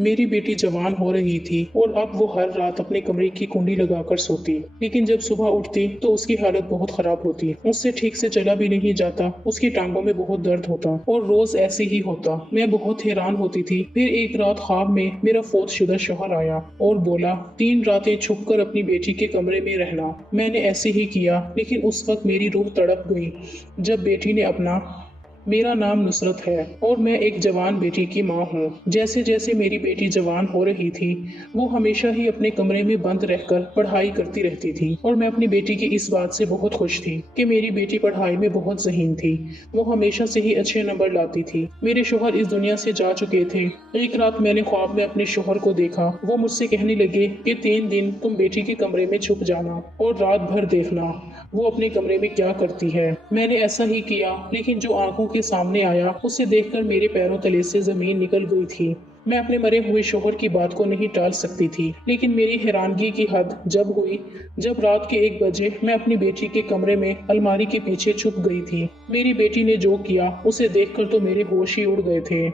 मेरी बेटी जवान हो रही थी और अब वो हर रात अपने कमरे की कुंडी लगाकर सोती, लेकिन जब सुबह उठती तो उसकी हालत बहुत खराब होती। उससे ठीक से चला भी नहीं जाता, उसकी टांगों में बहुत दर्द होता और रोज ऐसे ही होता। मैं बहुत हैरान होती थी। फिर एक रात ख्वाब में मेरा फौतशुदा शौहर आया और बोला, 3 रातें छुप कर अपनी बेटी के कमरे में रहना। मैंने ऐसे ही किया, लेकिन उस वक्त मेरी रूह तड़प गई जब बेटी ने अपना मेरा नाम नुसरत है और मैं एक जवान बेटी की माँ हूँ। जैसे जैसे मेरी बेटी जवान हो रही थी, वो हमेशा ही अपने कमरे में बंद रहकर पढ़ाई करती रहती थी और मैं अपनी बेटी की इस बात से बहुत खुश थी कि मेरी बेटी पढ़ाई में बहुत ज़हीन थी। वो हमेशा से ही अच्छे नंबर लाती थी। मेरे शौहर इस दुनिया से जा चुके थे। एक रात मैंने ख्वाब में अपने शौहर को देखा। वो मुझसे कहने लगे कि 3 दिन तुम बेटी के कमरे में छुप जाना और रात भर देखना वो अपने कमरे में क्या करती है। मैंने ऐसा ही किया, लेकिन जो आंखों के सामने आया उसे देखकर मेरे पैरों तले से जमीन निकल गई थी। मैं अपने मरे हुए शौहर की बात को नहीं टाल सकती थी, लेकिन मेरी हैरानगी की हद जब हुई जब रात के 1 बजे मैं अपनी बेटी के कमरे में अलमारी के पीछे छुप गई थी। मेरी बेटी ने जो किया उसे देखकर तो मेरे होश ही उड़ गए थे।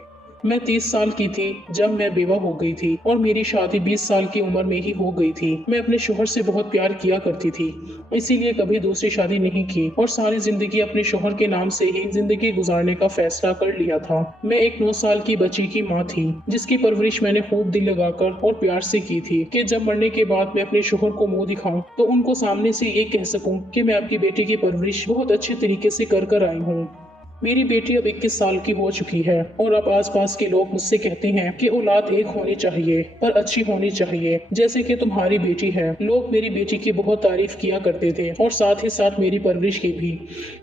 मैं 30 साल की थी जब मैं बेवा हो गई थी और मेरी शादी 20 साल की उम्र में ही हो गई थी। मैं अपने शौहर से बहुत प्यार किया करती थी, इसीलिए कभी दूसरी शादी नहीं की और सारी जिंदगी अपने शौहर के नाम से ही जिंदगी गुजारने का फैसला कर लिया था। मैं एक 9 साल की बच्ची की माँ थी, जिसकी परवरिश मैंने खूब दिल लगाकर और प्यार से की थी कि जब मरने के बाद मैं अपने शौहर को मुंह दिखाऊं तो उनको सामने से ये कह सकूं कि मैं आपकी बेटी की परवरिश बहुत अच्छे तरीके से कर आई हूँ। मेरी बेटी अब 21 साल की हो चुकी है और अब आसपास के लोग मुझसे कहते हैं कि औलाद एक होनी चाहिए, पर अच्छी होनी चाहिए, जैसे कि तुम्हारी बेटी है। लोग मेरी बेटी की बहुत तारीफ किया करते थे और साथ ही साथ मेरी परवरिश की भी।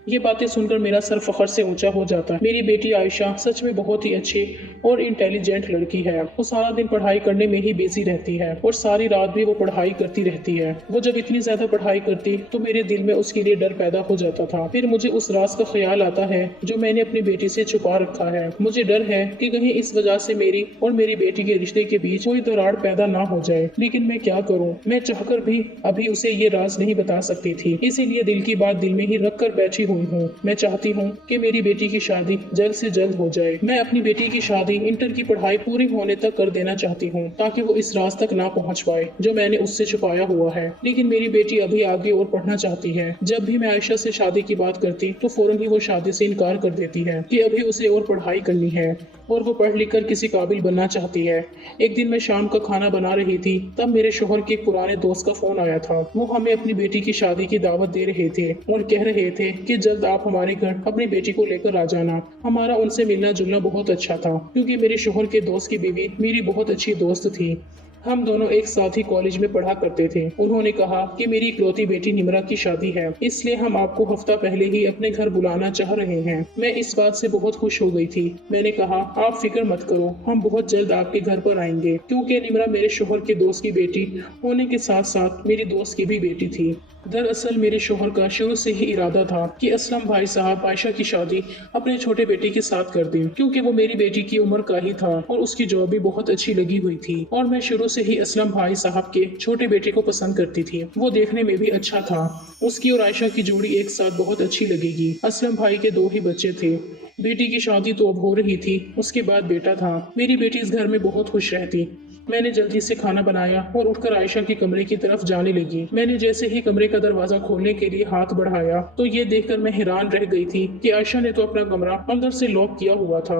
ये बातें सुनकर मेरा सर फखर से ऊंचा हो जाता है। मेरी बेटी आयशा सच में बहुत ही अच्छी और इंटेलिजेंट लड़की है। वो सारा दिन पढ़ाई करने में ही बिजी रहती है और सारी रात भी वो पढ़ाई करती रहती है। वो जब इतनी ज्यादा पढ़ाई करती तो मेरे दिल में उसके लिए डर पैदा हो जाता था। फिर मुझे उस राज का ख्याल आता है जो मैंने अपनी बेटी से छुपा रखा है। मुझे डर है कि कहीं इस वजह से मेरी और मेरी बेटी के रिश्ते के बीच कोई दरार पैदा ना हो जाए, लेकिन मैं क्या करूं? मैं चाहकर भी अभी उसे ये राज नहीं बता सकती थी, इसीलिए दिल की बात दिल में ही रख कर बैठी हुई हूँ। मैं चाहती हूँ कि मेरी बेटी की शादी जल्द से जल्द हो जाए। मैं अपनी बेटी की शादी इंटर की पढ़ाई पूरी होने तक कर देना चाहती हूँ, ताकि वो इस राज तक ना पहुँच पाए जो मैंने उससे छुपाया हुआ है। लेकिन मेरी बेटी अभी आगे और पढ़ना चाहती है। जब भी मैं आयशा से शादी की बात करती तो फौरन ही वो शादी से इनकार कर देती है कि अभी उसे और पढ़ाई करनी है और वो पढ़ लिख कर किसी काबिल बनना चाहती है। एक दिन मैं शाम का खाना बना रही थी, तब मेरे शौहर के एक पुराने दोस्त का फोन आया था। वो हमें अपनी बेटी की शादी की दावत दे रहे थे और कह रहे थे कि जल्द आप हमारे घर अपनी बेटी को लेकर आ जाना। हमारा उनसे मिलना जुलना बहुत अच्छा था, क्योंकि मेरे शौहर के दोस्त की बीवी मेरी बहुत अच्छी दोस्त थी। हम दोनों एक साथ ही कॉलेज में पढ़ा करते थे। उन्होंने कहा कि मेरी इकलौती बेटी निमरा की शादी है, इसलिए हम आपको हफ्ता पहले ही अपने घर बुलाना चाह रहे हैं। मैं इस बात से बहुत खुश हो गई थी। मैंने कहा, आप फिक्र मत करो, हम बहुत जल्द आपके घर पर आएंगे, क्योंकि निमरा मेरे शौहर के दोस्त की बेटी होने के साथ साथ मेरी दोस्त की भी बेटी थी। दरअसल मेरे शौहर का शुरू से ही इरादा था कि असलम भाई साहब आयशा की शादी अपने छोटे बेटे के साथ कर दें, क्योंकि वो मेरी बेटी की उम्र का ही था और उसकी जॉब भी बहुत अच्छी लगी हुई थी और मैं शुरू से ही असलम भाई साहब के छोटे बेटे को पसंद करती थी। वो देखने में भी अच्छा था। उसकी और आयशा की जोड़ी एक साथ बहुत अच्छी लगेगी। असलम भाई के 2 ही बच्चे थे। बेटी की शादी तो अब हो रही थी, उसके बाद बेटा था। मेरी बेटी इस घर में बहुत खुश रहती। मैंने जल्दी से खाना बनाया और उठकर आयशा के कमरे की तरफ जाने लगी। मैंने जैसे ही कमरे का दरवाजा खोलने के लिए हाथ बढ़ाया तो ये देखकर मैं हैरान रह गई थी कि आयशा ने तो अपना कमरा अंदर से लॉक किया हुआ था।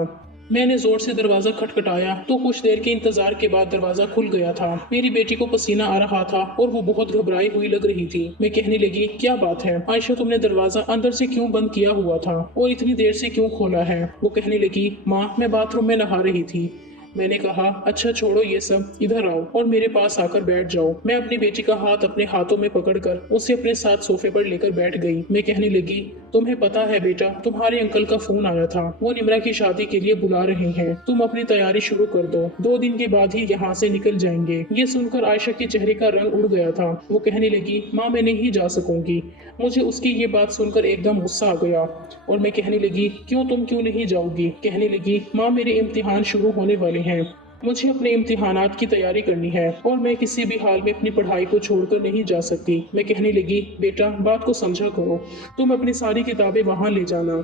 मैंने जोर से दरवाजा खटखटाया तो कुछ देर के इंतजार के बाद दरवाजा खुल गया था। मेरी बेटी को पसीना आ रहा था और वो बहुत घबराई हुई लग रही थी। मैं कहने लगी, क्या बात है आयशा, तुमने दरवाजा अंदर से क्यों बंद किया हुआ था और इतनी देर से क्यों खोला है? वो कहने लगी, माँ, मैं बाथरूम में नहा रही थी। मैंने कहा, अच्छा छोड़ो ये सब, इधर आओ और मेरे पास आकर बैठ जाओ। मैं अपनी बेटी का हाथ अपने हाथों में पकड़कर उसे अपने साथ सोफे पर लेकर बैठ गई। मैं कहने लगी, तुम्हें पता है बेटा, तुम्हारे अंकल का फोन आया था। वो निमरा की शादी के लिए बुला रहे हैं। तुम अपनी तैयारी शुरू कर दो, 2 दिन के बाद ही यहाँ से निकल जाएंगे। ये सुनकर आयशा के चेहरे का रंग उड़ गया था। वो कहने लगी, माँ, मैं नहीं जा सकूंगी। मुझे उसकी ये बात सुनकर एकदम गुस्सा आ गया और मैं कहने लगी, तुम क्यों नहीं जाओगी? कहने लगी, माँ, मेरे इम्तिहान शुरू होने वाले हैं। मुझे अपने इम्तिहानात की तैयारी करनी है और मैं किसी भी हाल में अपनी पढ़ाई को छोड़कर नहीं जा सकती। मैं कहने लगी, बेटा, बात को समझा करो, तुम अपनी सारी किताबें वहाँ ले जाना।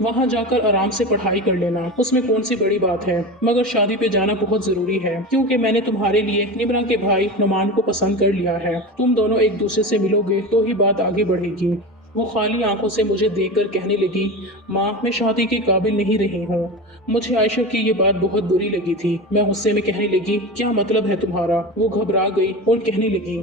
वहाँ जाकर आराम से पढ़ाई कर लेना, उसमें कौन सी बड़ी बात है। मगर शादी पे जाना बहुत जरूरी है, क्योंकि मैंने तुम्हारे लिए निम्रा के भाई नुमान को पसंद कर लिया है। तुम दोनों एक दूसरे से मिलोगे तो ही बात आगे बढ़ेगी। वो खाली आंखों से मुझे देखकर कहने लगी, माँ मैं शादी के काबिल नहीं रही हूँ। मुझे आयशा की ये बात बहुत बुरी लगी थी। मैं गुस्से में कहने लगी, क्या मतलब है तुम्हारा। वो घबरा गई और कहने लगी,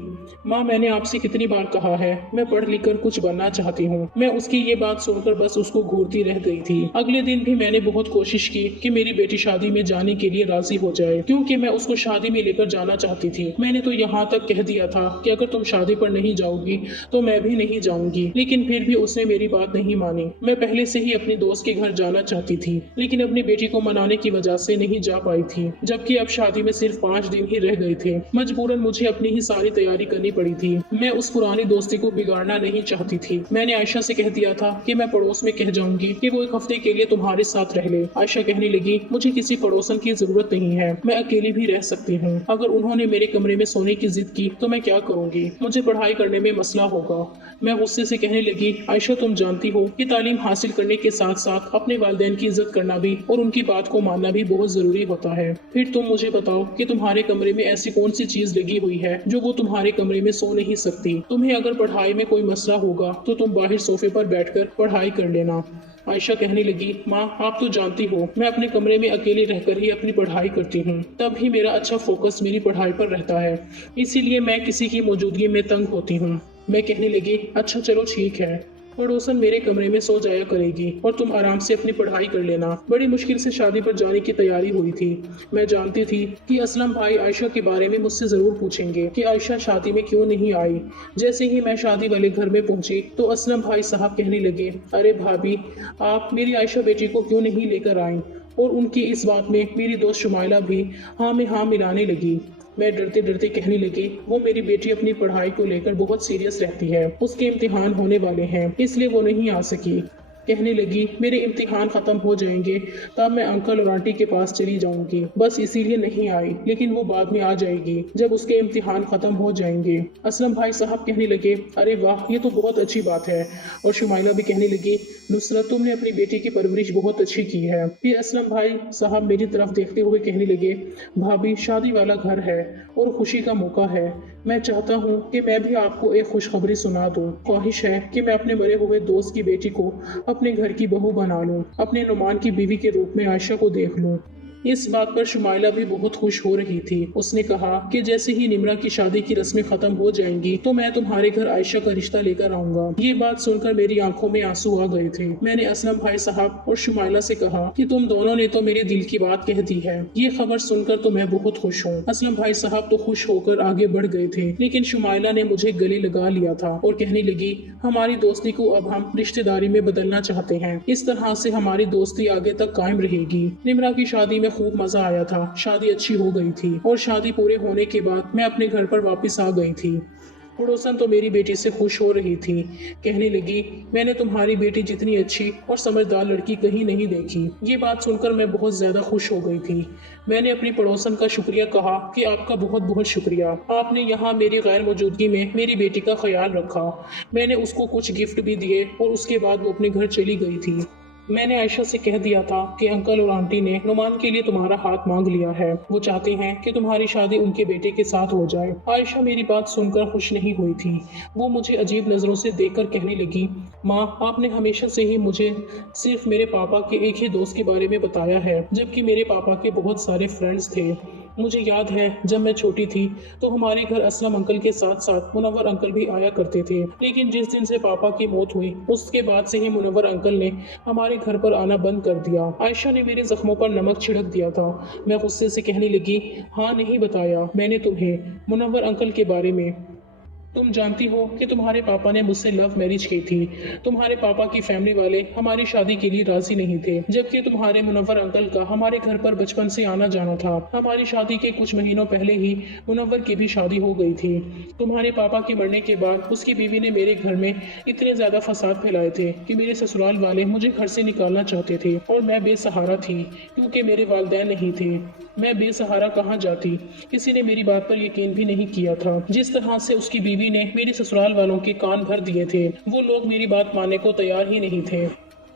माँ मैंने आपसे कितनी बार कहा है, मैं पढ़ लिख कर कुछ बनना चाहती हूँ। मैं उसकी ये बात सुनकर बस उसको घूरती रह गई थी। अगले दिन भी मैंने बहुत कोशिश की कि मेरी बेटी शादी में जाने के लिए राजी हो जाए, क्योंकि मैं उसको शादी में लेकर जाना चाहती थी। मैंने तो यहाँ तक कह दिया था कि अगर तुम शादी पर नहीं जाओगी तो मैं भी नहीं जाऊंगी, लेकिन फिर भी उसने मेरी बात नहीं मानी। मैं पहले से ही अपने दोस्त के घर जाना चाहती थी, लेकिन अपनी बेटी को मनाने की वजह से नहीं जा पाई थी, जबकि अब शादी में सिर्फ 5 दिन ही रह गए थे। मजबूरन मुझे अपनी ही सारी तैयारी करनी पड़ी थी। मैं उस पुरानी दोस्ती को बिगाड़ना नहीं चाहती थी। मैंने आयशा से कह दिया था कि मैं पड़ोस में कह जाऊंगी कि वो 1 हफ्ते के लिए तुम्हारे साथ रह ले। आयशा कहने लगी, मुझे किसी पड़ोसन की जरूरत नहीं है, मैं अकेली भी रह सकती हूँ। अगर उन्होंने मेरे कमरे में सोने की जिद की तो मैं क्या करूंगी, मुझे पढ़ाई करने में मसला होगा। मैं गुस्से से कहने लगी, आयशा तुम जानती हो कि तालीम हासिल करने के साथ साथ अपने वालिदैन की इज्जत करना भी और उनकी बात को मानना भी बहुत जरूरी होता है। फिर तुम मुझे बताओ कि तुम्हारे कमरे में ऐसी कौन सी चीज लगी हुई है जो वो तुम्हारे कमरे में सो नहीं सकती। तुम्हें अगर पढ़ाई में कोई मसला होगा तो तुम बाहर सोफे पर बैठकर पढ़ाई कर लेना। आयशा कहने लगी, माँ आप तो जानती हो मैं अपने कमरे में अकेले रहकर ही अपनी पढ़ाई करती हूँ, तब ही मेरा अच्छा फोकस मेरी पढ़ाई पर रहता है, इसीलिए मैं किसी की मौजूदगी में तंग होती हूँ। मैं कहने लगी, अच्छा चलो ठीक है, पड़ोसन मेरे कमरे में सो जाया करेगी और तुम आराम से अपनी पढ़ाई कर लेना। बड़ी मुश्किल से शादी पर जाने की तैयारी हुई थी। मैं जानती थी कि असलम भाई आयशा के बारे में मुझसे जरूर पूछेंगे कि आयशा शादी में क्यों नहीं आई। जैसे ही मैं शादी वाले घर में पहुंची तो असलम भाई साहब कहने लगे, अरे भाभी आप मेरी आयशा बेटी को क्यों नहीं लेकर आई। और उनकी इस बात में मेरी दोस्त शुमाइला भी हाँ में हाँ मिलाने लगी। मैं डरते डरते कहने लगी, वो मेरी बेटी अपनी पढ़ाई को लेकर बहुत सीरियस रहती है, उसके इम्तिहान होने वाले हैं इसलिए वो नहीं आ सकी। कहने लगी, मेरे इम्तिहान खत्म हो जाएंगे तब मैं अंकल और आंटी के पास चली जाऊंगी, बस इसीलिए नहीं आई, लेकिन वो बाद में आ जाएगी जब उसके इम्तिहान खत्म हो जाएंगे। असलम भाई साहब कहने लगे, अरे वाह ये तो बहुत अच्छी बात है। और शुमाइला भी कहने लगी, नुसरत तुमने अपनी बेटी की परवरिश बहुत अच्छी की है। फिर असलम भाई साहब मेरी तरफ देखते हुए कहने लगे, भाभी शादी वाला घर है और खुशी का मौका है, मैं चाहता हूँ कि मैं भी आपको एक खुशखबरी सुना दूँ। ख्वाहिश है कि मैं अपने मरे हुए दोस्त की बेटी को अपने घर की बहू बना लूं, अपने नुमान की बीवी के रूप में आयशा को देख लूं। इस बात पर शुमाइला भी बहुत खुश हो रही थी। उसने कहा कि जैसे ही निम्रा की शादी की रस्में खत्म हो जाएंगी तो मैं तुम्हारे घर आयशा का रिश्ता लेकर आऊंगा। ये बात सुनकर मेरी आंखों में आंसू आ गए थे। मैंने असलम भाई साहब और शुमाइला से कहा कि तुम दोनों ने तो मेरे दिल की बात कह दी है, ये खबर सुनकर तो मैं बहुत खुश हूँ। असलम भाई साहब तो खुश होकर आगे बढ़ गए थे, लेकिन शुमाइला ने मुझे गले लगा लिया था और कहने लगी, हमारी दोस्ती को अब हम रिश्तेदारी में बदलना चाहते हैं, इस तरह से हमारी दोस्ती आगे तक कायम रहेगी। निम्रा की शादी में खूब मजा आया था, शादी अच्छी हो गई थी और शादी पूरे होने के बाद मैं अपने घर पर वापस आ गई थी। पड़ोसन तो मेरी बेटी से खुश हो रही थी। कहने लगी, मैंने तुम्हारी बेटी जितनी अच्छी और समझदार लड़की कहीं नहीं देखी। ये बात सुनकर मैं बहुत ज्यादा खुश हो गई थी। मैंने अपनी पड़ोसन का शुक्रिया कहा कि आपका बहुत बहुत शुक्रिया, आपने यहाँ मेरी गैर मौजूदगी में मेरी बेटी का ख्याल रखा। मैंने उसको कुछ गिफ्ट भी दिए और उसके बाद वो अपने घर चली गई थी। मैंने आयशा से कह दिया था कि अंकल और आंटी ने नुमान के लिए तुम्हारा हाथ मांग लिया है, वो चाहते हैं कि तुम्हारी शादी उनके बेटे के साथ हो जाए। आयशा मेरी बात सुनकर खुश नहीं हुई थी। वो मुझे अजीब नज़रों से देखकर कहने लगी, माँ आपने हमेशा से ही मुझे सिर्फ मेरे पापा के एक ही दोस्त के बारे में बताया है, जबकि मेरे पापा के बहुत सारे फ्रेंड्स थे। मुझे याद है जब मैं छोटी थी तो हमारे घर असलम अंकल के साथ साथ मुनव्वर अंकल भी आया करते थे, लेकिन जिस दिन से पापा की मौत हुई उसके बाद से ही मुनव्वर अंकल ने हमारे घर पर आना बंद कर दिया। आयशा ने मेरे जख्मों पर नमक छिड़क दिया था। मैं गुस्से से कहने लगी, हाँ नहीं बताया मैंने तुम्हें मुनव्वर अंकल के बारे में। तुम जानती हो कि तुम्हारे पापा ने मुझसे लव मैरिज की थी। तुम्हारे पापा की फैमिली वाले हमारी शादी के लिए राजी नहीं थे, जबकि तुम्हारे मुनव्वर अंकल का हमारे घर पर बचपन से आना जाना था। हमारी शादी के कुछ महीनों पहले ही मुनव्वर की भी शादी हो गई थी। तुम्हारे पापा के मरने के बाद उसकी बीवी ने मेरे घर में इतने ज्यादा फसाद फैलाए थे कि मेरे ससुराल वाले मुझे घर से निकालना चाहते थे और मैं बेसहारा थी क्योंकि मेरे वालिदैन नहीं थे। मैं बेसहारा कहाँ जाती, किसी ने मेरी बात पर यकीन भी नहीं किया था। जिस तरह से उसकी बीवी ने मेरे ससुराल वालों के कान भर दिए थे, वो लोग मेरी बात मानने को तैयार ही नहीं थे।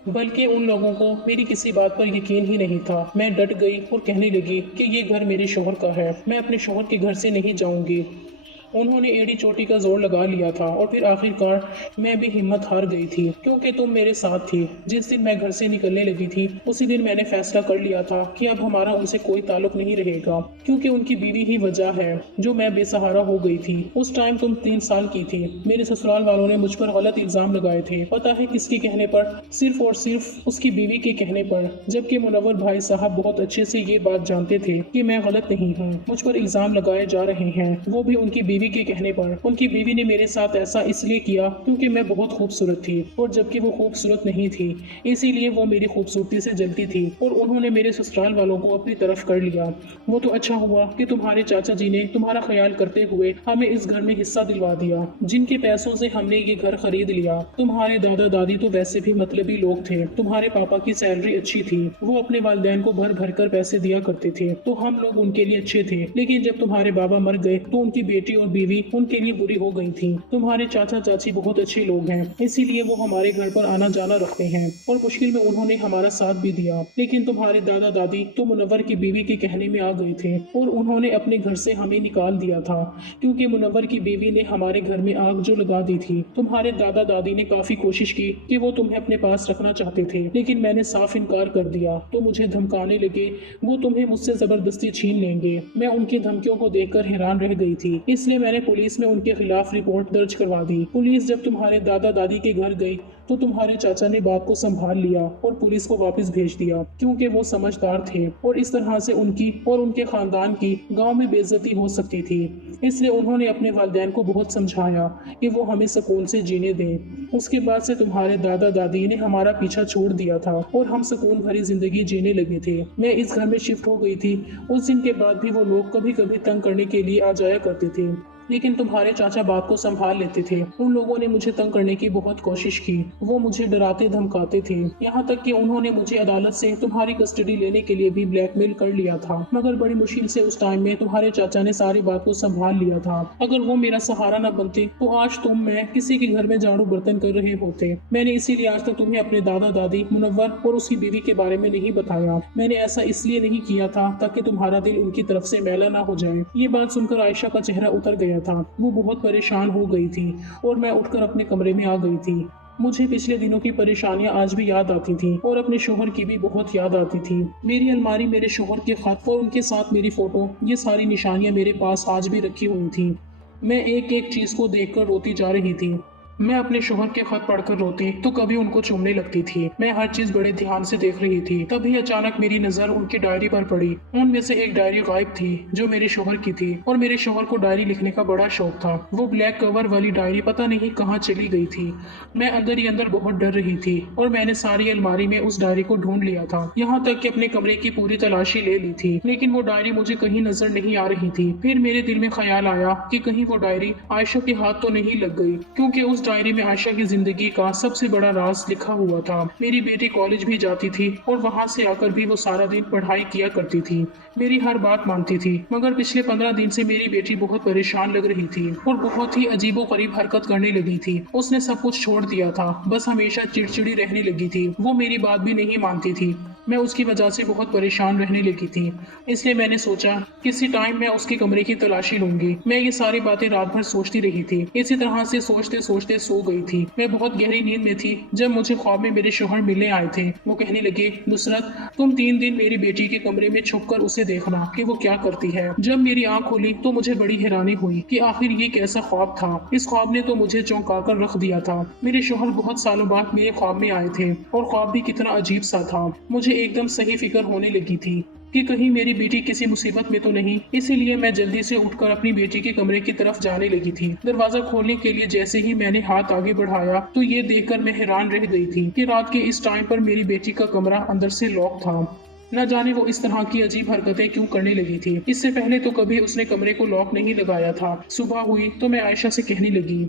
बल्कि उन लोगों को मेरी किसी बात पर यकीन ही नहीं था। मैं डट गई और कहने लगी कि ये घर मेरे शौहर का है, मैं अपने शौहर के घर से नहीं जाऊंगी। उन्होंने एड़ी चोटी का जोर लगा लिया था और फिर आखिरकार मैं भी हिम्मत हार गई थी, क्योंकि तुम मेरे साथ थी। जिस दिन मैं घर से निकलने लगी थी उसी दिन मैंने फैसला कर लिया था कि अब हमारा उनसे कोई ताल्लुक नहीं रहेगा, क्योंकि उनकी बीवी ही वजह है जो मैं बेसहारा हो गई थी। उस टाइम तुम 3 साल की थी। मेरे ससुराल वालों ने मुझ पर गलत इल्जाम लगाए थे, पता है किसके कहने पर? सिर्फ और सिर्फ उसकी बीवी के कहने पर, जबकि मुनव्वर भाई साहब बहुत अच्छे से ये बात जानते थे कि मैं गलत नहीं हूँ। मुझ पर इल्जाम लगाए जा रहे हैं, वो भी उनकी बीवी के कहने पर। उनकी बीवी ने मेरे साथ ऐसा इसलिए किया क्योंकि मैं बहुत खूबसूरत थी, और जबकि वो खूबसूरत नहीं थी, इसीलिए वो मेरी खूबसूरती से जलती थी और उन्होंने मेरे ससुराल वालों को अपनी तरफ कर लिया। वो तो अच्छा हुआ कि तुम्हारे चाचा जी ने तुम्हारा ख्याल करते हुए हमें इस घर में हिस्सा दिलवा दिया, जिनके पैसों से हमने ये घर खरीद लिया। तुम्हारे दादा दादी तो वैसे भी मतलबी लोग थे। तुम्हारे पापा की सैलरी अच्छी थी, वो अपने वालिदैन को भर भर कर पैसे दिया करते थे, तो हम लोग उनके लिए अच्छे थे। लेकिन जब तुम्हारे बाबा मर गए तो उनकी बेटी और बीवी उनके लिए बुरी हो गई थी। तुम्हारे चाचा चाची बहुत अच्छे लोग हैं, इसीलिए वो हमारे घर पर आना जाना रखते हैं, और मुश्किल में उन्होंने हमारा साथ भी दिया। लेकिन तुम्हारे दादा दादी तो मुनव्वर की बीवी के कहने में आ गए थे और उन्होंने अपने घर से हमें निकाल दिया था, क्योंकि मुनव्वर की बीवी ने हमारे घर में आग जो लगा दी थी। तुम्हारे दादा दादी ने काफी कोशिश की कि वो तुम्हें अपने पास रखना चाहते थे, लेकिन मैंने साफ इनकार कर दिया। तो मुझे धमकाने लगे, वो तुम्हें मुझसे जबरदस्ती छीन लेंगे। मैं उनकी धमकियों को देखकर हैरान रह गई थी, इसलिए मैंने पुलिस में उनके खिलाफ रिपोर्ट दर्ज करवा दी। पुलिस जब तुम्हारे दादा दादी के घर गई तो तुम्हारे चाचा ने बात को संभाल लिया और पुलिस को वापस भेज दिया, क्योंकि वो समझदार थे और इस तरह से उनकी और उनके खानदान की गांव में बेइज्जती हो सकती थी। इसलिए उन्होंने अपने वालिदैन को बहुत समझाया कि वो हमें सुकून से जीने दें। उसके बाद से तुम्हारे दादा दादी ने हमारा पीछा छोड़ दिया था और हम सुकून भरी जिंदगी जीने लगे थे। मैं इस घर में शिफ्ट हो गई थी। उस दिन के बाद भी वो लोग कभी कभी तंग करने के लिए आ जाया करते थे, लेकिन तुम्हारे चाचा बात को संभाल लेते थे। उन लोगों ने मुझे तंग करने की बहुत कोशिश की। वो मुझे डराते धमकाते थे, यहाँ तक कि उन्होंने मुझे अदालत से तुम्हारी कस्टडी लेने के लिए भी ब्लैकमेल कर लिया था। मगर बड़ी मुश्किल से उस टाइम में तुम्हारे चाचा ने सारी बात को संभाल लिया था। अगर वो मेरा सहारा न बनते तो आज तुम मैं किसी के घर में झाड़ू बर्तन कर रहे होते। मैंने इसीलिए आज तक तुम्हें अपने दादा दादी, मुनव्वर और उसकी बीवी के बारे में नहीं बताया। मैंने ऐसा इसलिए नहीं किया था ताकि तुम्हारा दिल उनकी तरफ से मैला ना हो जाए। ये बात सुनकर आयशा का चेहरा उतर गया था। वो बहुत परेशान हो गई थी और मैं उठकर अपने कमरे में आ गई थी। मुझे पिछले दिनों की परेशानियां आज भी याद आती थी और अपने शोहर की भी बहुत याद आती थी। मेरी अलमारी, मेरे शोहर के खत और उनके साथ मेरी फोटो, ये सारी निशानियां मेरे पास आज भी रखी हुई थी। मैं एक एक चीज को देखकर रोती जा रही थी। मैं अपने शोहर के खत पढ़कर रोती तो कभी उनको चूमने लगती थी। मैं हर चीज बड़े ध्यान से देख रही थी। तभी अचानक मेरी नजर उनकी डायरी पर पड़ी। उनमें से एक डायरी गायब थी जो मेरे शोहर की थी, और मेरे शोहर को डायरी लिखने का बड़ा शौक था। वो ब्लैक कवर वाली डायरी पता नहीं कहाँ चली गई थी। मैं अंदर ही अंदर बहुत डर रही थी और मैंने सारी अलमारी में उस डायरी को ढूंढ लिया था, यहाँ तक कि अपने कमरे की पूरी तलाशी ले ली थी, लेकिन वो डायरी मुझे कहीं नजर नहीं आ रही थी। फिर मेरे दिल में ख्याल आया कि कहीं वो डायरी आयशा के हाथ तो नहीं लग गई, क्योंकि उस डायरी में आयशा की जिंदगी का सबसे बड़ा राज लिखा हुआ था। मेरी बेटी कॉलेज भी जाती थी और वहां से आकर भी वो सारा दिन पढ़ाई किया करती थी, मेरी हर बात मानती थी। मगर पिछले 15 दिन से मेरी बेटी बहुत परेशान लग रही थी और बहुत ही अजीबोगरीब हरकत करने लगी थी। उसने सब कुछ छोड़ दिया था, बस हमेशा चिड़चिड़ी रहने लगी थी। वो मेरी बात भी नहीं मानती थी। मैं उसकी वजह से बहुत परेशान रहने लगी थी, इसलिए मैंने सोचा किसी टाइम मैं उसके कमरे की तलाशी लूंगी। मैं ये सारी बातें रात भर सोचती रही थी। इसी तरह से सोचते सोचते सो गई थी। मैं बहुत गहरी नींद में थी जब मुझे ख्वाब में मेरे शोहर मिलने आए थे। वो कहने लगे, नुसरत तुम 3 दिन मेरी बेटी के कमरे में छुपकर उसे देखना कि वो क्या करती है। जब मेरी आंख खुली तो मुझे बड़ी हैरानी हुई कि आखिर ये कैसा ख्वाब था। इस ख्वाब ने तो मुझे चौंका कर रख दिया था। मेरे शोहर बहुत सालों बाद मेरे ख्वाब में आए थे और ख्वाब भी कितना अजीब सा था। मुझे एकदम सही फिक्र होने लगी थी कि कहीं मेरी बेटी किसी मुसीबत में तो नहीं। इसीलिए मैं जल्दी से उठकर अपनी बेटी के कमरे की तरफ जाने लगी थी। दरवाजा खोलने के लिए जैसे ही मैंने हाथ आगे बढ़ाया तो ये देखकर मैं हैरान रह गई थी कि रात के इस टाइम पर मेरी बेटी का कमरा अंदर से लॉक था। न जाने वो इस तरह की अजीब हरकतें क्यों करने लगी थी। इससे पहले तो कभी उसने कमरे को लॉक नहीं लगाया था। सुबह हुई तो मैं आयशा से कहने लगी,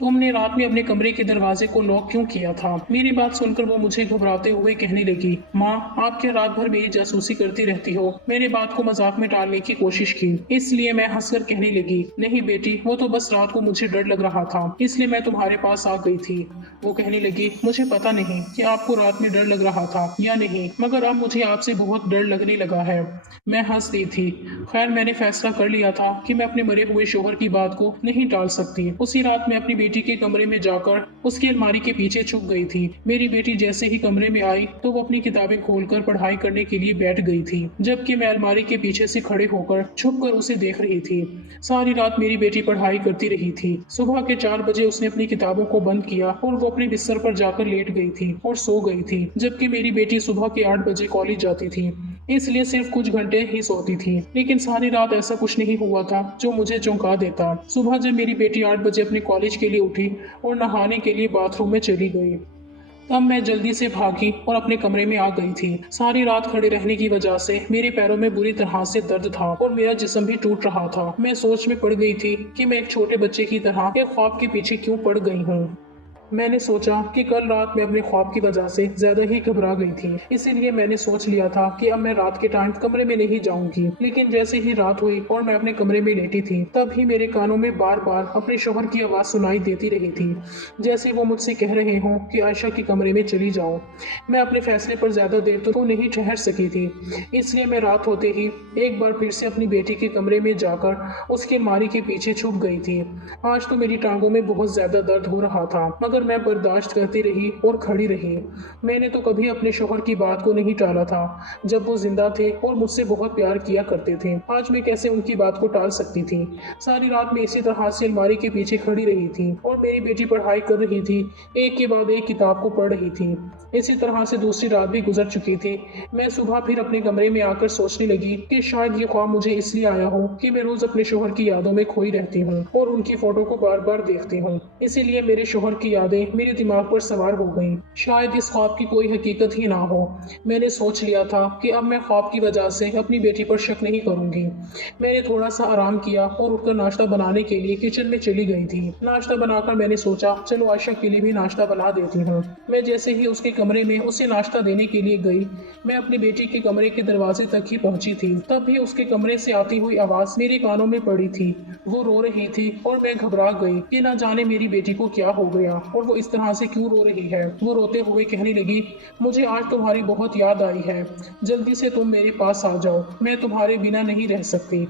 तुमने रात में अपने कमरे के दरवाजे को लॉक क्यों किया था? मेरी बात सुनकर वो मुझे घबराते हुए कहने लगी, माँ आप क्या रात भर मेरी जासूसी करती रहती हो? मैंने बात को मजाक में टालने की कोशिश की, इसलिए मैं हंसकर कहने लगी, नहीं बेटी, वो तो बस रात को मुझे डर लग रहा था, इसलिए मैं तुम्हारे पास आ गई थी। वो कहने लगी, मुझे पता नहीं कि आपको रात में डर लग रहा था या नहीं, मगर अब मुझे आपसे बहुत डर लगने लगा है। मैं हंस दी थी। खैर मैंने फैसला कर लिया था कि मैं अपने मरे हुए शोहर की बात को नहीं टाल सकती। उसी रात मैं अपनी बेटी के कमरे में जाकर उसकी अलमारी के पीछे छुप गई थी। मेरी बेटी जैसे ही कमरे में आई तो वो अपनी किताबें खोलकर पढ़ाई करने के लिए बैठ गई थी, जबकि मैं अलमारी के पीछे से खड़े होकर छुपकर उसे देख रही थी। सारी रात मेरी बेटी पढ़ाई करती रही थी। सुबह के 4 बजे उसने अपनी किताबों को बंद किया और वो अपने बिस्तर पर जाकर लेट गई थी और सो गई थी, जबकि मेरी बेटी सुबह के 8 बजे कॉलेज जाती थी, इसलिए सिर्फ कुछ घंटे ही सोती थी। लेकिन सारी रात ऐसा कुछ नहीं हुआ था जो मुझे चौंका देता। सुबह जब मेरी बेटी 8 बजे अपने कॉलेज के लिए उठी और नहाने के लिए बाथरूम में चली गई, तब मैं जल्दी से भागी और अपने कमरे में आ गई थी। सारी रात खड़े रहने की वजह से मेरे पैरों में बुरी तरह से दर्द था और मेरा जिस्म भी टूट रहा था। मैं सोच में पड़ गई थी कि मैं एक छोटे बच्चे की तरह एक ख्वाब के पीछे क्यों पड़ गई हूँ। मैंने सोचा कि कल रात मैं अपने ख्वाब की वजह से ज्यादा ही घबरा गई थी, इसीलिए मैंने सोच लिया था कि अब मैं रात के टाइम कमरे में नहीं जाऊंगी। लेकिन जैसे ही रात हुई और मैं अपने कमरे में लेटी थी, तब ही मेरे कानों में बार बार अपने शोहर की आवाज सुनाई देती रही थी, जैसे वो मुझसे कह रहे हों कि आयशा के कमरे में चली जाओ। मैं अपने फैसले पर ज्यादा देर तो नहीं ठहर सकी थी, इसलिए मैं रात होते ही एक बार फिर से अपनी बेटी के कमरे में जाकर उसकी अलमारी के पीछे छुप गई थी। आज तो मेरी टांगों में बहुत ज्यादा दर्द हो रहा था, मगर मैं बर्दाश्त करती रही और खड़ी रही। मैंने तो कभी अपने शोहर की बात को नहीं टाला था, जब वो जिंदा थे और मुझसे बहुत प्यार किया करते थे। आज मैं कैसे उनकी बात को टाल सकती थी। सारी रात मैं इसी तरह से अलमारी के पीछे खड़ी रही थी और मेरी बेटी पढ़ाई कर रही थी, एक के बाद एक किताब को पढ़ रही थी। इसी तरह से दूसरी रात भी गुजर चुकी थी। मैं सुबह फिर अपने कमरे में आकर सोचने लगी कि शायद ये ख्वाब मुझे इसलिए आया हो कि मैं रोज अपने शोहर की यादों में खोई रहती हूँ और उनकी फोटो को बार बार देखती हूँ, इसीलिए मेरे शोहर की यादें मेरे दिमाग पर सवार हो गईं। शायद इस ख्वाब की कोई हकीकत ही ना हो। मैंने सोच लिया था कि अब मैं ख्वाब की वजह से अपनी बेटी पर शक नहीं करूंगी। मैंने थोड़ा सा आराम किया और उठकर नाश्ता बनाने के लिए किचन में चली गई थी। नाश्ता बनाकर मैंने सोचा चलो आयशा के लिए भी नाश्ता बना देती हूँ। मैं जैसे ही उसके कमरे में उसे नाश्ता देने के लिए गई, मैं अपनी बेटी के कमरे के दरवाजे तक ही पहुंची थी, तब भी उसके कमरे से आती हुई आवाज मेरे कानों में पड़ी थी। वो रो रही थी और मैं घबरा गई कि ना जाने मेरी बेटी को क्या हो गया और वो इस तरह से क्यों रो रही है। वो रोते हुए कहने लगी, मुझे आज तुम्हारी बहुत याद आई है, जल्दी से तुम मेरे पास आ जाओ, मैं तुम्हारे बिना नहीं रह सकती।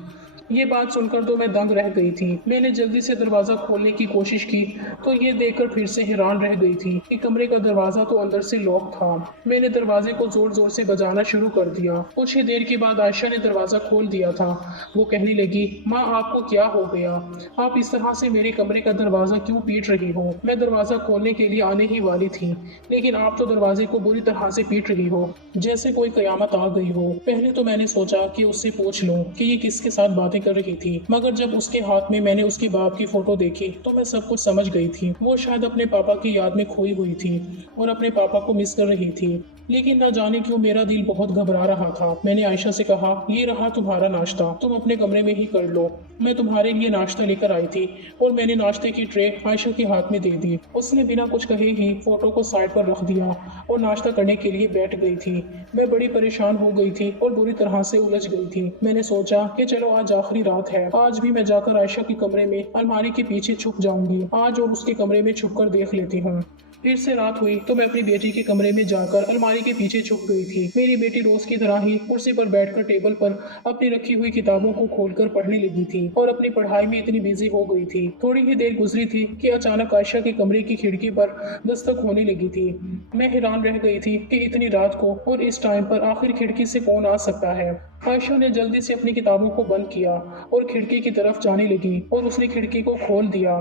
ये बात सुनकर तो मैं दंग रह गई थी। मैंने जल्दी से दरवाजा खोलने की कोशिश की तो ये देखकर फिर से हैरान रह गई थी कि कमरे का दरवाजा तो अंदर से लॉक था। मैंने दरवाजे को जोर जोर से बजाना शुरू कर दिया। कुछ ही देर के बाद आयशा ने दरवाजा खोल दिया था। वो कहने लगी, माँ आपको क्या हो गया? आप इस तरह से मेरे कमरे का दरवाजा क्यों पीट रही हो? मैं दरवाजा खोलने के लिए आने ही वाली थी, लेकिन आप तो दरवाजे को बुरी तरह से पीट रही हो, जैसे कोई कयामत आ गई हो। पहले तो मैंने सोचा कि उससे पूछ लूं कि ये किसके साथ बातें कर रही थी, मगर जब उसके हाथ में मैंने उसके बाप की फोटो देखी तो मैं सब कुछ समझ गई थी। वो शायद अपने पापा की याद में खोई हुई थी और अपने पापा को मिस कर रही थी। लेकिन न जाने क्यों मेरा दिल बहुत घबरा रहा था। मैंने आयशा से कहा, ये रहा तुम्हारा नाश्ता, तुम अपने कमरे में ही कर लो। मैं तुम्हारे लिए नाश्ता लेकर आई थी और मैंने नाश्ते की ट्रे आयशा के हाथ में दे दी। उसने बिना कुछ कहे ही फोटो को साइड पर रख दिया और नाश्ता करने के लिए बैठ गई थी। मैं बड़ी परेशान हो गई थी और बुरी तरह से उलझ गई थी। मैंने सोचा कि चलो आज आखिरी रात है, आज भी मैं जाकर आयशा के कमरे में अलमारी के पीछे छुप जाऊंगी आज और उसके कमरे में छुप कर देख लेती हूँ। फिर से रात हुई तो मैं अपनी बेटी के कमरे में जाकर अलमारी के पीछे छुप गई थी। मेरी बेटी रोज की तरह ही कुर्सी पर बैठकर टेबल पर अपनी रखी हुई किताबों को खोलकर पढ़ने लगी थी और अपनी पढ़ाई में इतनी बिजी हो गई थी। थोड़ी ही देर गुजरी थी कि अचानक आयशा के कमरे की खिड़की पर दस्तक होने लगी थी। मैं हैरान रह गई थी कि इतनी रात को और इस टाइम पर आखिर खिड़की से कौन आ सकता है। आयशा ने जल्दी से अपनी किताबों को बंद किया और खिड़की की तरफ जाने लगी और उसने खिड़की को खोल दिया।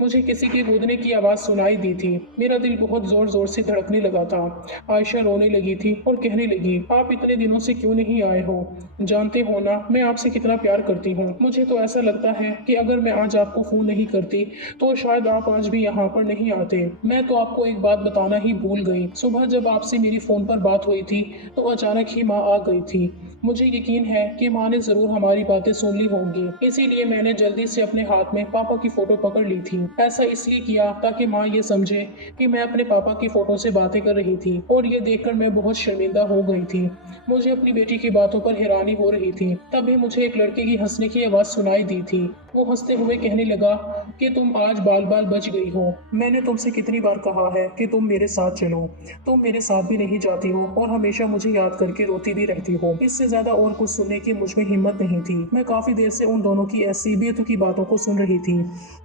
मुझे किसी के कूदने की आवाज़ सुनाई दी थी। मेरा दिल बहुत जोर जोर से धड़कने लगा था। आयशा रोने लगी थी और कहने लगी, आप इतने दिनों से क्यों नहीं आए हो? जानते हो ना मैं आपसे कितना प्यार करती हूँ। मुझे तो ऐसा लगता है कि अगर मैं आज आपको फ़ोन नहीं करती तो शायद आप आज भी यहाँ पर नहीं आते। मैं तो आपको एक बात बताना ही भूल गई। सुबह जब आपसे मेरी फ़ोन पर बात हुई थी तो अचानक ही माँ आ गई थी। मुझे यकीन है कि माँ ने जरूर हमारी बातें सुन ली होंगी, इसीलिए मैंने जल्दी से अपने हाथ में पापा की फोटो पकड़ ली थी। ऐसा इसलिए किया ताकि माँ ये समझे कि मैं अपने पापा की फोटो से बातें कर रही थी, और ये देखकर मैं बहुत शर्मिंदा हो गई थी। मुझे अपनी बेटी की बातों पर हैरानी हो रही थी। तभी मुझे एक लड़के की हंसने की आवाज सुनाई दी थी। वो हंसते हुए कहने लगा कि तुम आज बाल बाल बच गई हो। मैंने तुमसे कितनी बार कहा है कि तुम मेरे साथ चलो, तुम मेरे साथ भी नहीं जाती हो और हमेशा मुझे याद करके रोती भी रहती हो। इससे ज्यादा और कुछ सुनने की मुझ में हिम्मत नहीं थी। मैं काफी देर से उन दोनों की ऐसी बेतुकी की बातों को सुन रही थी,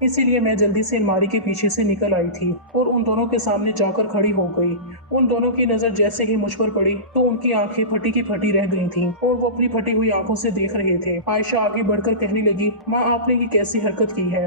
इसीलिए मैं जल्दी से अलमारी के पीछे से निकल आई थी और उन दोनों के सामने जाकर खड़ी हो गई। उन दोनों की नजर जैसे ही मुझ पर पड़ी तो उनकी आंखें फटी की फटी रह गई थीं और वो अपनी फटी हुई आंखों से देख रहे थे। आयशा आगे बढ़कर कहने लगी, माँ आपने ये कैसी हरकत की है?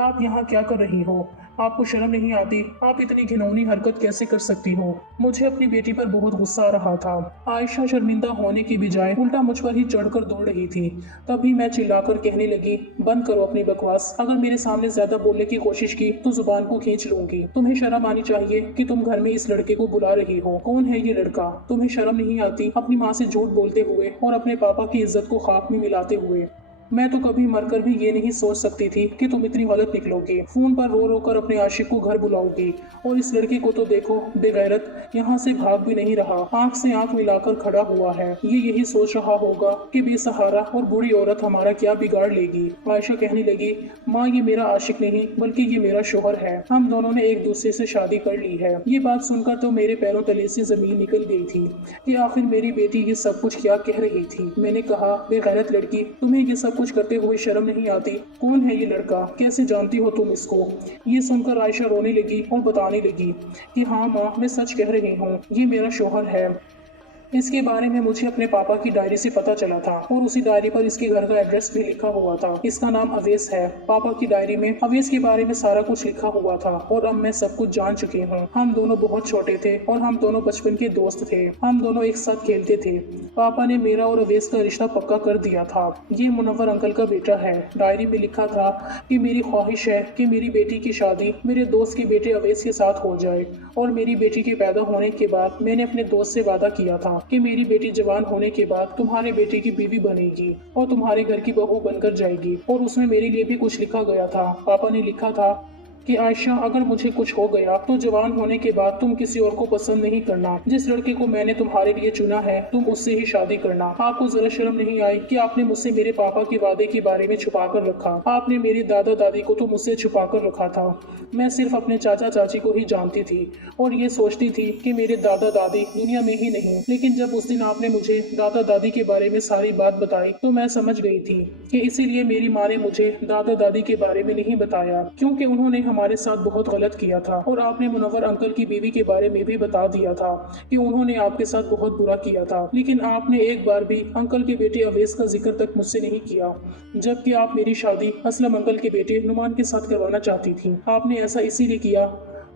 आप यहाँ क्या कर रही हो? आपको शर्म नहीं आती? आप इतनी घिनौनी हरकत कैसे कर सकती हो? मुझे अपनी बेटी पर बहुत गुस्सा आ रहा था। आयशा शर्मिंदा होने की बजाय उल्टा मुझ पर ही चढ़कर दौड़ रही थी। तभी मैं चिल्लाकर कहने लगी, बंद करो अपनी बकवास। अगर मेरे सामने ज्यादा बोलने की कोशिश की तो जुबान को खींच लूंगी। तुम्हें शर्म आनी चाहिए कि तुम घर में इस लड़के को बुला रही हो। कौन है ये लड़का? तुम्हें शर्म नहीं आती अपनी माँ से झूठ बोलते हुए और अपने पापा की इज्जत को खाक में मिलाते हुए? मैं तो कभी मरकर भी ये नहीं सोच सकती थी कि तुम इतनी गलत निकलोगी। फोन पर रो रो कर अपने आशिक को घर बुलाओगी, और इस लड़के को तो देखो, बेगैरत, यहाँ से भाग भी नहीं रहा, आंख से आंख मिलाकर खड़ा हुआ है। ये यही सोच रहा होगा कि बेसहारा और बुरी औरत हमारा क्या बिगाड़ लेगी। आयशा कहने लगी, माँ ये मेरा आशिक नहीं बल्कि ये मेरा शोहर है। हम दोनों ने एक दूसरे से शादी कर ली है। ये बात सुनकर तो मेरे पैरों तले से जमीन निकल गई थी कि आखिर मेरी बेटी ये सब कुछ क्या कह रही थी। मैंने कहा, बेगैरत लड़की, तुम्हें ये सब कुछ करते हुए शर्म नहीं आती? कौन है ये लड़का? कैसे जानती हो तुम इसको? ये सुनकर आयशा रोने लगी और बताने लगी कि हाँ माँ, मैं सच कह रही हूँ, ये मेरा शोहर है। इसके बारे में मुझे अपने पापा की डायरी से पता चला था, और उसी डायरी पर इसके घर का एड्रेस भी लिखा हुआ था। इसका नाम अवेश है। पापा की डायरी में अवेश के बारे में सारा कुछ लिखा हुआ था, और अब मैं सब कुछ जान चुकी हूँ। हम दोनों बहुत छोटे थे और हम दोनों बचपन के दोस्त थे। हम दोनों एक साथ खेलते थे। पापा ने मेरा और अवेश का रिश्ता पक्का कर दिया था। ये मुनव्वर अंकल का बेटा है। डायरी में लिखा था कि मेरी ख्वाहिश है कि मेरी बेटी की शादी मेरे दोस्त के बेटे अवेश के साथ हो जाए, और मेरी बेटी के पैदा होने के बाद मैंने अपने दोस्त से वादा किया था कि मेरी बेटी जवान होने के बाद तुम्हारे बेटे की बीवी बनेगी और तुम्हारे घर की बहू बनकर जाएगी। और उसमें मेरे लिए भी कुछ लिखा गया था। पापा ने लिखा था कि आयशा, अगर मुझे कुछ हो गया तो जवान होने के बाद तुम किसी और को पसंद नहीं करना। जिस लड़के को मैंने तुम्हारे लिए चुना है तुम उससे ही शादी करना। आपको जरा शर्म नहीं आई कि आपने मुझसे मेरे पापा के वादे के बारे में छुपा कर रखा? आपने मेरे दादा दादी को तो मुझसे छुपा कर रखा था। मैं सिर्फ अपने चाचा चाची को ही जानती थी और ये सोचती थी कि मेरे दादा दादी दुनिया में ही नहीं। लेकिन जब उस दिन आपने मुझे दादा दादी के बारे में सारी बात बताई तो मैं समझ गई थी कि इसीलिए मेरी माँ ने मुझे दादा दादी के बारे में नहीं बताया, क्योंकि उन्होंने हमारे साथ बहुत गलत किया था। और आपने मुनव्वर अंकल की बीवी के बारे में भी बता दिया था कि उन्होंने आपके साथ बहुत बुरा किया था। लेकिन आपने एक बार भी अंकल के बेटे अवेश का जिक्र तक मुझसे नहीं किया, जबकि आप मेरी शादी असलम अंकल के बेटे नुमान के साथ करवाना चाहती थी। आपने ऐसा इसीलिए किया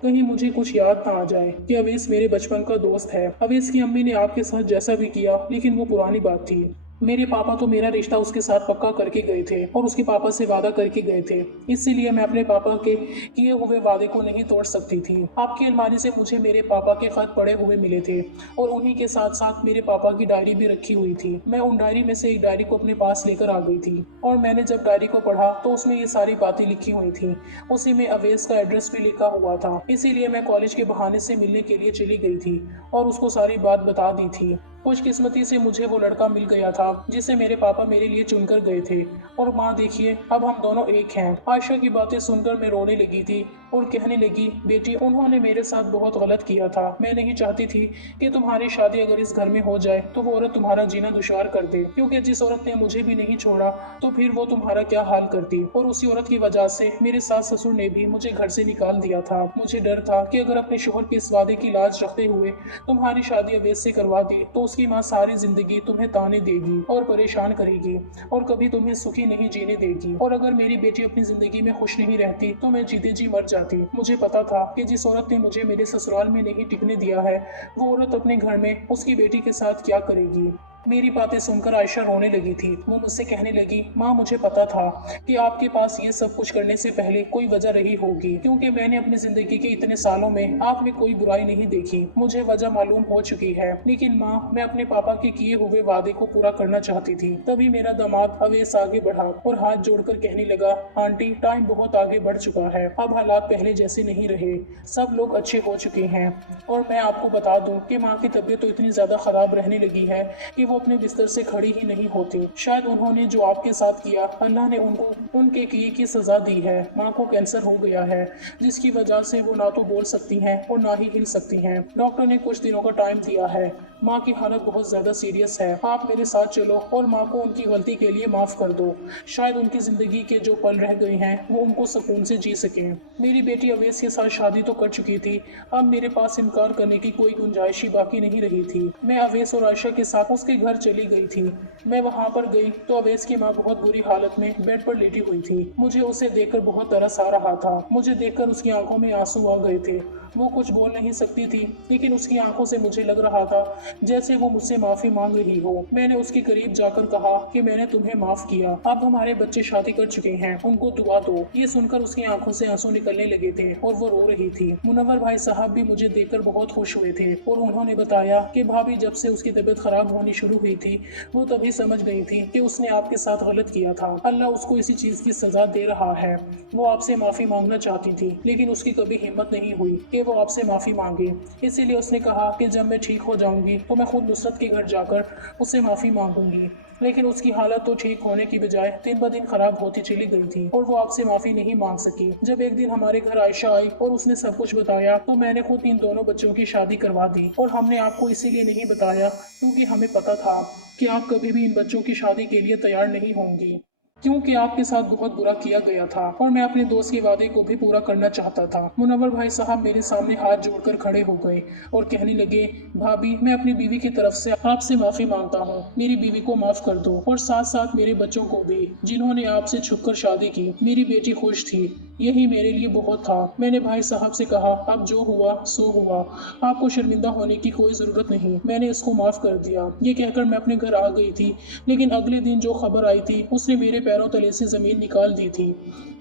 कहीं मुझे कुछ याद ना आ जाए कि अवेश मेरे बचपन का दोस्त है। अवेश की अम्मी ने आपके साथ जैसा भी किया, लेकिन वो पुरानी बात थी। मेरे पापा तो मेरा रिश्ता उसके साथ पक्का करके गए थे और उसके पापा से वादा करके गए थे। इसीलिए मैं अपने पापा के किए हुए वादे को नहीं तोड़ सकती थी। आपकी अलमारी से मुझे मेरे पापा के खत पड़े हुए मिले थे, और उन्हीं के साथ साथ मेरे पापा की डायरी भी रखी हुई थी। मैं उन डायरी में से एक डायरी को अपने पास लेकर आ गई थी, और मैंने जब डायरी को पढ़ा तो उसमें ये सारी बातें लिखी हुई थी। उसी में अवेश का एड्रेस भी लिखा हुआ था। इसीलिए मैं कॉलेज के बहाने से मिलने के लिए चली गई थी और उसको सारी बात बता दी थी। खुशकिस्मती से मुझे वो लड़का मिल गया था जिसे मेरे पापा मेरे लिए चुनकर गए थे, और माँ देखिए, अब हम दोनों एक हैं। आयशा की बातें सुनकर मैं रोने लगी थी और कहने लगी, बेटी, उन्होंने मेरे साथ बहुत गलत किया था। मैं नहीं चाहती थी कि तुम्हारी शादी अगर इस घर में हो जाए तो वो औरत तुम्हारा जीना दुश्वार कर दे, क्योंकि जिस औरत ने मुझे भी नहीं छोड़ा तो फिर वो तुम्हारा क्या हाल करती। और उसी औरत की वजह से मेरे सास ससुर ने भी मुझे घर से निकाल दिया था। मुझे डर था कि अगर अपने शोहर के इस वादे की लाज रखते हुए तुम्हारी शादी अवैध से करवा दी तो उसकी माँ सारी जिंदगी तुम्हें ताने देगी और परेशान करेगी और कभी तुम्हें सुखी नहीं जीने देगी। और अगर मेरी बेटी अपनी जिंदगी में खुश नहीं रहती तो मैं जीते जी मर जाती। मुझे पता था कि जिस औरत ने मुझे मेरे ससुराल में नहीं टिकने दिया है वो औरत अपने घर में उसकी बेटी के साथ क्या करेगी। मेरी बातें सुनकर आयशा रोने लगी थी। वो मुझसे कहने लगी, माँ मुझे पता था कि आपके पास ये सब कुछ करने से पहले कोई वजह रही होगी, क्योंकि मैंने अपनी जिंदगी के इतने सालों में आप में कोई बुराई नहीं देखी। मुझे वजह मालूम हो चुकी है, लेकिन माँ मैं अपने पापा के किए हुए वादे को पूरा करना चाहती थी। तभी मेरा दामाद अवेश आगे बढ़ा और हाथ जोड़कर कहने लगा, आंटी टाइम बहुत आगे बढ़ चुका है, अब हालात पहले जैसे नहीं रहे, सब लोग अच्छे हो चुके हैं। और मैं आपको बता दूं कि माँ की तबीयत तो इतनी ज्यादा खराब रहने लगी है कि वो अपने बिस्तर से खड़ी ही नहीं होती। शायद उन्होंने जो आपके साथ किया, अल्लाह ने उनको उनके किए की सजा दी है। माँ को कैंसर हो गया है, जिसकी वजह से वो ना तो बोल सकती हैं और ना ही हिल सकती हैं। डॉक्टर ने कुछ दिनों का टाइम दिया है। माँ की हालत बहुत ज्यादा सीरियस है। आप मेरे साथ चलो और माँ को उनकी गलती के लिए माफ कर दो। शायद उनकी जिंदगी के जो पल रह गए हैं वो उनको सुकून से जी सकें। मेरी बेटी अवेश के साथ शादी तो कर चुकी थी, अब मेरे पास इनकार करने की कोई गुंजाइश ही बाकी नहीं रही थी। मैं अवेश और आयशा के साथ उसके घर चली गई थी। मैं वहां पर गई तो अवेश की माँ बहुत बुरी हालत में बेड पर लेटी हुई थी। मुझे उसे देखकर बहुत तरस आ रहा था। मुझे देखकर उसकी आंखों में आंसू आ गए थे। वो कुछ बोल नहीं सकती थी, लेकिन उसकी आंखों से मुझे लग रहा था जैसे वो मुझसे माफी मांग रही हो। मैंने उसके करीब जाकर कहा कि मैंने तुम्हें माफ किया, अब हमारे बच्चे शादी कर चुके हैं, उनको दुआ दो। ये सुनकर उसकी आंखों से आंसू निकलने लगे थे और वो रो रही थी। मुनव्वर भाई साहब भी मुझे देखकर बहुत खुश हुए थे और उन्होंने बताया कि भाभी जब से उसकी तबीयत खराब होनी शुरू हुई थी, वो तभी समझ गई थी कि उसने आपके साथ गलत किया था। अल्लाह उसको इसी चीज की सजा दे रहा है। वो आपसे माफी मांगना चाहती थी, लेकिन उसकी कभी हिम्मत नहीं हुई कि वो आपसे माफी मांगे। इसीलिए उसने कहा कि जब मैं ठीक हो जाऊंगी तो मैं खुद नुसरत के घर जाकर उससे माफी मांगूंगी। लेकिन उसकी हालत तो ठीक होने की बजाय दिन ब दिन खराब होती चली गई थी और वो आपसे माफी नहीं मांग सकी। जब एक दिन हमारे घर आयशा आई और उसने सब कुछ बताया, तो मैंने खुद इन दोनों बच्चों की शादी करवा दी। और हमने आपको इसीलिए नहीं बताया क्योंकि हमें पता था कि आप कभी भी इन बच्चों की शादी के लिए तैयार नहीं होंगी, क्योंकि आपके साथ बहुत बुरा किया गया था और मैं अपने दोस्त के वादे को भी पूरा करना चाहता था। मुनव्वर भाई साहब मेरे सामने हाथ जोड़कर खड़े हो गए और कहने लगे, भाभी मैं अपनी बीवी की तरफ से आपसे माफी मांगता हूँ, मेरी बीवी को माफ कर दो और साथ साथ मेरे बच्चों को भी, जिन्होंने आपसे छुपकर शादी की। मेरी बेटी खुश थी, यही मेरे लिए बहुत था। मैंने भाई साहब से कहा, अब जो हुआ सो हुआ, आपको शर्मिंदा होने की कोई जरूरत नहीं, मैंने इसको माफ कर दिया। ये कहकर मैं अपने घर आ गई थी, लेकिन अगले दिन जो खबर आई थी उसने मेरे पैरों तले से जमीन निकाल दी थी।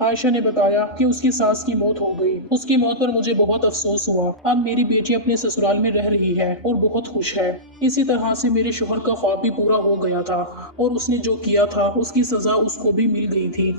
आयशा ने बताया कि उसकी सास की मौत हो गई। उसकी मौत पर मुझे बहुत अफसोस हुआ। अब मेरी बेटी अपने ससुराल में रह रही है और बहुत खुश है। इसी तरह से मेरे शोहर का ख्वाब भी पूरा हो गया था और उसने जो किया था उसकी सजा उसको भी मिल गई थी।